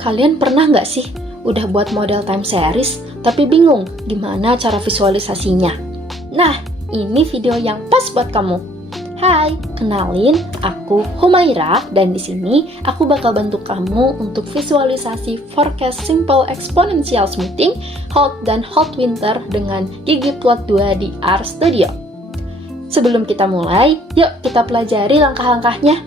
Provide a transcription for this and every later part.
Kalian pernah nggak sih udah buat model time series tapi bingung gimana cara visualisasinya? Nah, ini video yang pas buat kamu. Hai, kenalin, aku Humaira dan di sini aku bakal bantu kamu untuk visualisasi forecast simple exponential smoothing, hot dan hot winter dengan ggplot 2 di R Studio. Sebelum kita mulai, yuk kita pelajari langkah-langkahnya.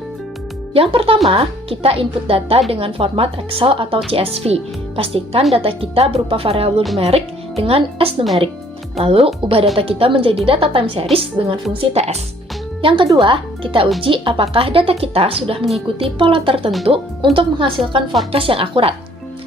Yang pertama, kita input data dengan format Excel atau CSV. Pastikan data kita berupa variabel numerik dengan S numerik. Lalu, ubah data kita menjadi data time series dengan fungsi TS. Yang kedua, kita uji apakah data kita sudah mengikuti pola tertentu untuk menghasilkan forecast yang akurat.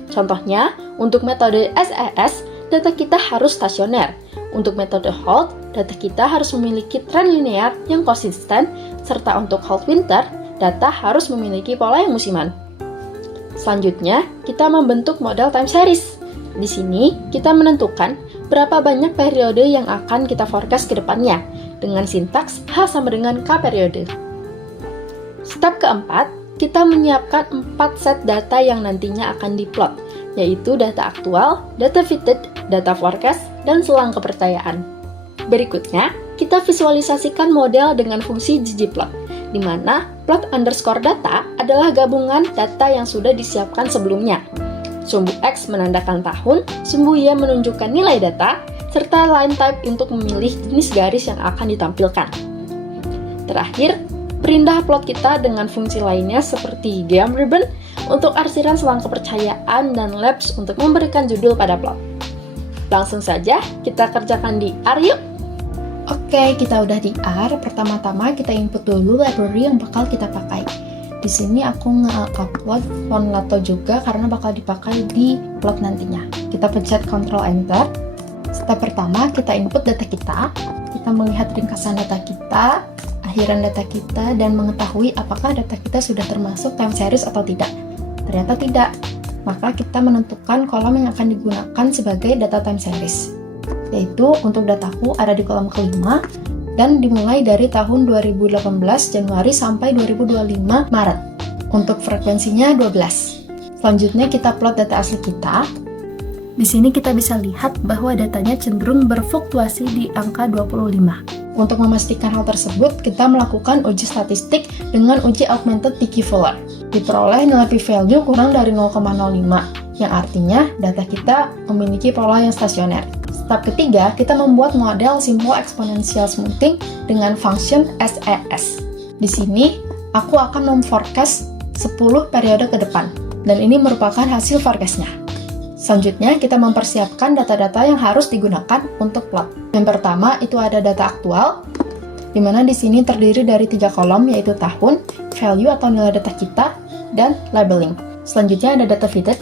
Contohnya, untuk metode SES, data kita harus stasioner. Untuk metode hot, data kita harus memiliki tren linear yang konsisten, serta untuk hot winter, data harus memiliki pola yang musiman. Selanjutnya, kita membentuk model time series. Di sini, kita menentukan berapa banyak periode yang akan kita forecast ke depannya, dengan sintaks H sama dengan K periode. Step keempat, kita menyiapkan 4 set data yang nantinya akan diplot, yaitu data aktual, data fitted, data forecast, dan selang kepercayaan. Berikutnya, kita visualisasikan model dengan fungsi ggplot, di mana plot underscore data adalah gabungan data yang sudah disiapkan sebelumnya. Sumbu X menandakan tahun, sumbu Y menunjukkan nilai data, serta line type untuk memilih jenis garis yang akan ditampilkan. Terakhir, perindah plot kita dengan fungsi lainnya seperti geom ribbon untuk arsiran selang kepercayaan dan labs untuk memberikan judul pada plot. Langsung saja kita kerjakan di R yuk! Oke, kita udah di R. Pertama-tama kita input dulu library yang bakal kita pakai. Di sini aku nge-upload font Lato juga karena bakal dipakai di plot nantinya. Kita pencet Ctrl Enter. Step pertama, kita input data kita. Kita melihat ringkasan data kita, akhiran data kita, dan mengetahui apakah data kita sudah termasuk time series atau tidak. Ternyata tidak. Maka kita menentukan kolom yang akan digunakan sebagai data time series. Yaitu untuk dataku ada di kolom kelima dan dimulai dari tahun 2018 Januari sampai 2025 Maret. Untuk frekuensinya 12. Selanjutnya kita plot data asli kita. Di sini kita bisa lihat bahwa datanya cenderung berfluktuasi di angka 25. Untuk memastikan hal tersebut, kita melakukan uji statistik dengan uji augmented Dickey-Fuller. Diperoleh nilai p-value kurang dari 0,05, yang artinya data kita memiliki pola yang stasioner. Step ketiga, kita membuat model simple exponential smoothing dengan function SES. Di sini, aku akan memforecast 10 periode ke depan, dan ini merupakan hasil forecast-nya. Selanjutnya, kita mempersiapkan data-data yang harus digunakan untuk plot. Yang pertama, itu ada data aktual, di mana di sini terdiri dari 3 kolom, yaitu tahun, value atau nilai data kita, dan labeling. Selanjutnya ada data fitted.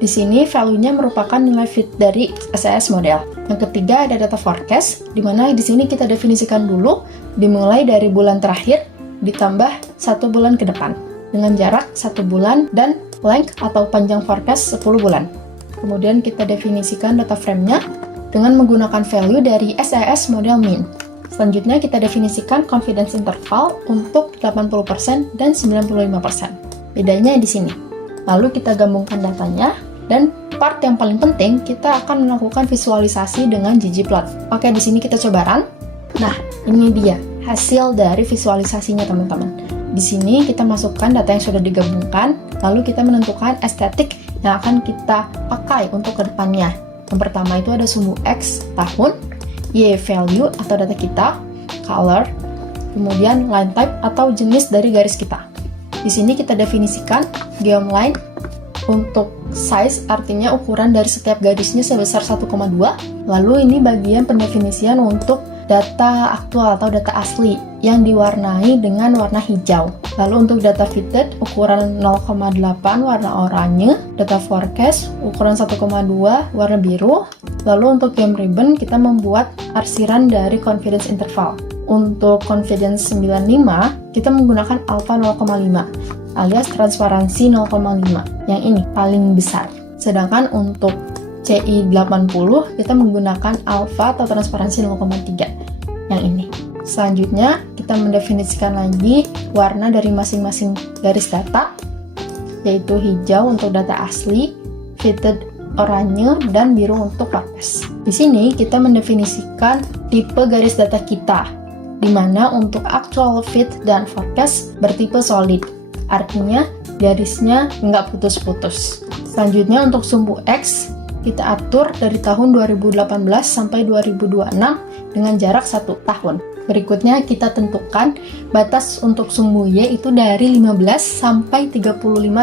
Di sini value-nya merupakan nilai fit dari SES model. Yang ketiga ada data forecast, di mana di sini kita definisikan dulu dimulai dari bulan terakhir ditambah 1 bulan ke depan dengan jarak 1 bulan dan length atau panjang forecast 10 bulan. Kemudian kita definisikan data frame-nya dengan menggunakan value dari SES model mean. Selanjutnya kita definisikan confidence interval untuk 80% dan 95%. Bedanya di sini. Lalu kita gabungkan datanya. Dan part yang paling penting, kita akan melakukan visualisasi dengan ggplot. Oke, di sini kita coba run. Nah, ini dia hasil dari visualisasinya, teman-teman. Di sini kita masukkan data yang sudah digabungkan, lalu kita menentukan estetik yang akan kita pakai untuk kedepannya. Yang pertama itu ada sumbu X tahun, Y value atau data kita, color, kemudian line type atau jenis dari garis kita. Di sini kita definisikan geom line untuk size, artinya ukuran dari setiap garisnya sebesar 1,2. Lalu ini bagian pendefinisian untuk data aktual atau data asli yang diwarnai dengan warna hijau. Lalu untuk data fitted ukuran 0,8 warna oranye, data forecast ukuran 1,2 warna biru. Lalu untuk geom ribbon kita membuat arsiran dari confidence interval. Untuk confidence 95 kita menggunakan alpha 0,5 alias transparansi 0,5 yang ini paling besar. Sedangkan untuk CI 80 kita menggunakan alpha atau transparansi 0,3 yang ini. Selanjutnya kita mendefinisikan lagi warna dari masing-masing garis data. yaitu hijau untuk data asli, fitted oranye, dan biru untuk forecast. Di sini kita mendefinisikan tipe garis data kita, di mana untuk actual, fit, dan forecast bertipe solid. Artinya garisnya nggak putus-putus. Selanjutnya untuk sumbu X, kita atur dari tahun 2018 sampai 2026 dengan jarak 1 tahun. Berikutnya kita tentukan batas untuk sumbu Y itu dari 15 sampai 35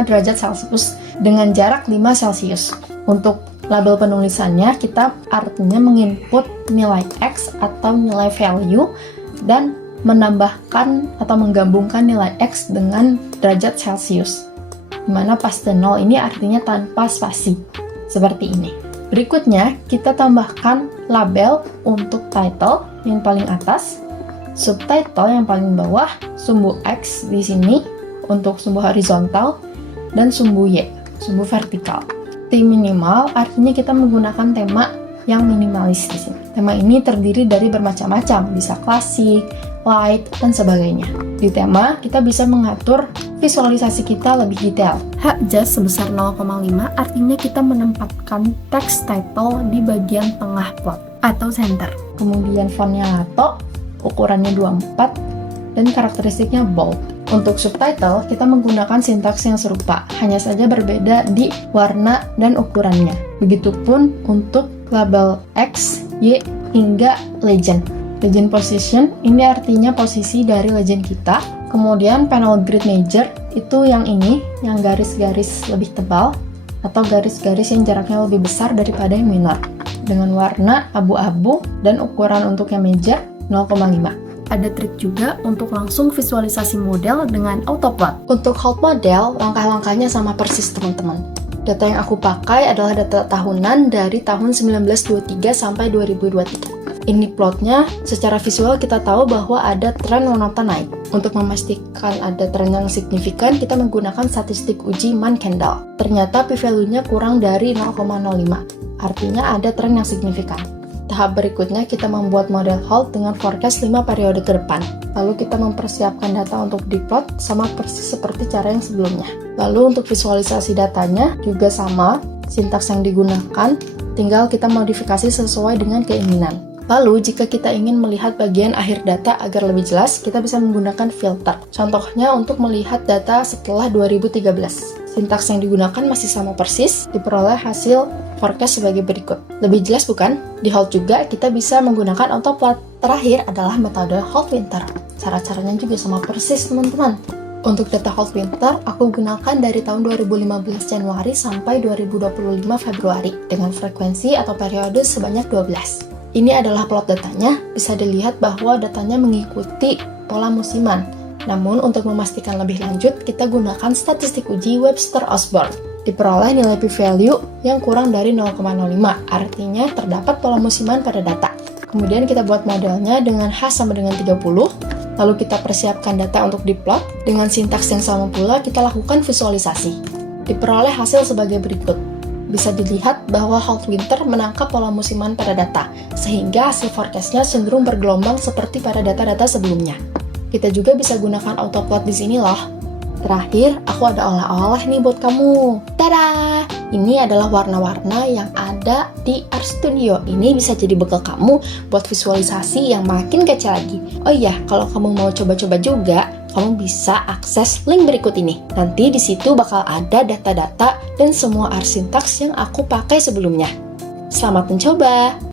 derajat Celcius dengan jarak 5 Celcius. Untuk label penulisannya, kita artinya menginput nilai X atau nilai value dan menambahkan atau menggabungkan nilai X dengan derajat Celcius. Dimana pasti 0 ini artinya tanpa spasi. Seperti ini. Berikutnya, kita tambahkan label untuk title yang paling atas, subtitle yang paling bawah, sumbu X di sini untuk sumbu horizontal, dan sumbu Y, sumbu vertikal. Tim minimal artinya kita menggunakan tema yang minimalis di sini. Tema ini terdiri dari bermacam-macam, bisa klasik, light, dan sebagainya. Di tema, kita bisa mengatur visualisasi kita lebih detail. Hak-Just sebesar 0,5 artinya kita menempatkan text title di bagian tengah plot atau center. Kemudian fontnya lato, ukurannya 24, dan karakteristiknya bold. Untuk subtitle, kita menggunakan sintaks yang serupa, hanya saja berbeda di warna dan ukurannya. Begitupun untuk label X, Y, hingga legend. Legend position, ini artinya posisi dari legend kita. Kemudian panel grid major, itu yang ini, yang garis-garis lebih tebal, atau garis-garis yang jaraknya lebih besar daripada yang minor. Dengan warna abu-abu, dan ukuran untuk yang major, 0,5. Ada trik juga untuk langsung visualisasi model dengan autoplot. Untuk hold model, langkah-langkahnya sama persis teman-teman. Data yang aku pakai adalah data tahunan dari tahun 1923 sampai 2023. Ini plotnya, secara visual kita tahu bahwa ada tren monoton naik. Untuk memastikan ada tren yang signifikan, kita menggunakan statistik uji Mann-Kendall. Ternyata p-value-nya kurang dari 0,05, artinya ada tren yang signifikan. Tahap berikutnya kita membuat model hold dengan forecast 5 periode ke depan. Lalu kita mempersiapkan data untuk diplot sama persis seperti cara yang sebelumnya. Lalu untuk visualisasi datanya juga sama, sintaks yang digunakan, tinggal kita modifikasi sesuai dengan keinginan. Lalu jika kita ingin melihat bagian akhir data agar lebih jelas, kita bisa menggunakan filter. Contohnya untuk melihat data setelah 2013. Sintaks yang digunakan masih sama persis, diperoleh hasil forecast sebagai berikut. Lebih jelas bukan? Di hold juga kita bisa menggunakan autoplot. Terakhir adalah metode hold winter. Cara-caranya juga sama persis teman-teman. Untuk data hold winter, aku gunakan dari tahun 2015 Januari sampai 2025 Februari dengan frekuensi atau periode sebanyak 12. Ini adalah plot datanya, bisa dilihat bahwa datanya mengikuti pola musiman. Namun, untuk memastikan lebih lanjut, kita gunakan statistik uji Webster-Osborne. Diperoleh nilai p-value yang kurang dari 0,05, artinya terdapat pola musiman pada data. Kemudian kita buat modelnya dengan H sama dengan 30, lalu kita persiapkan data untuk diplot. Dengan sintaks yang sama pula, kita lakukan visualisasi. Diperoleh hasil sebagai berikut. Bisa dilihat bahwa hold winter menangkap pola musiman pada data, sehingga hasil forecast-nya cenderung bergelombang seperti pada data-data sebelumnya. Kita juga bisa gunakan autoplot di sini loh. Terakhir, aku ada oleh-oleh nih buat kamu. Tada! Ini adalah warna-warna yang ada di RStudio. Ini bisa jadi bekal kamu buat visualisasi yang makin kece lagi. Oh iya, kalau kamu mau coba-coba juga, kamu bisa akses link berikut ini. Nanti di situ bakal ada data-data dan semua R sintaks yang aku pakai sebelumnya. Selamat mencoba!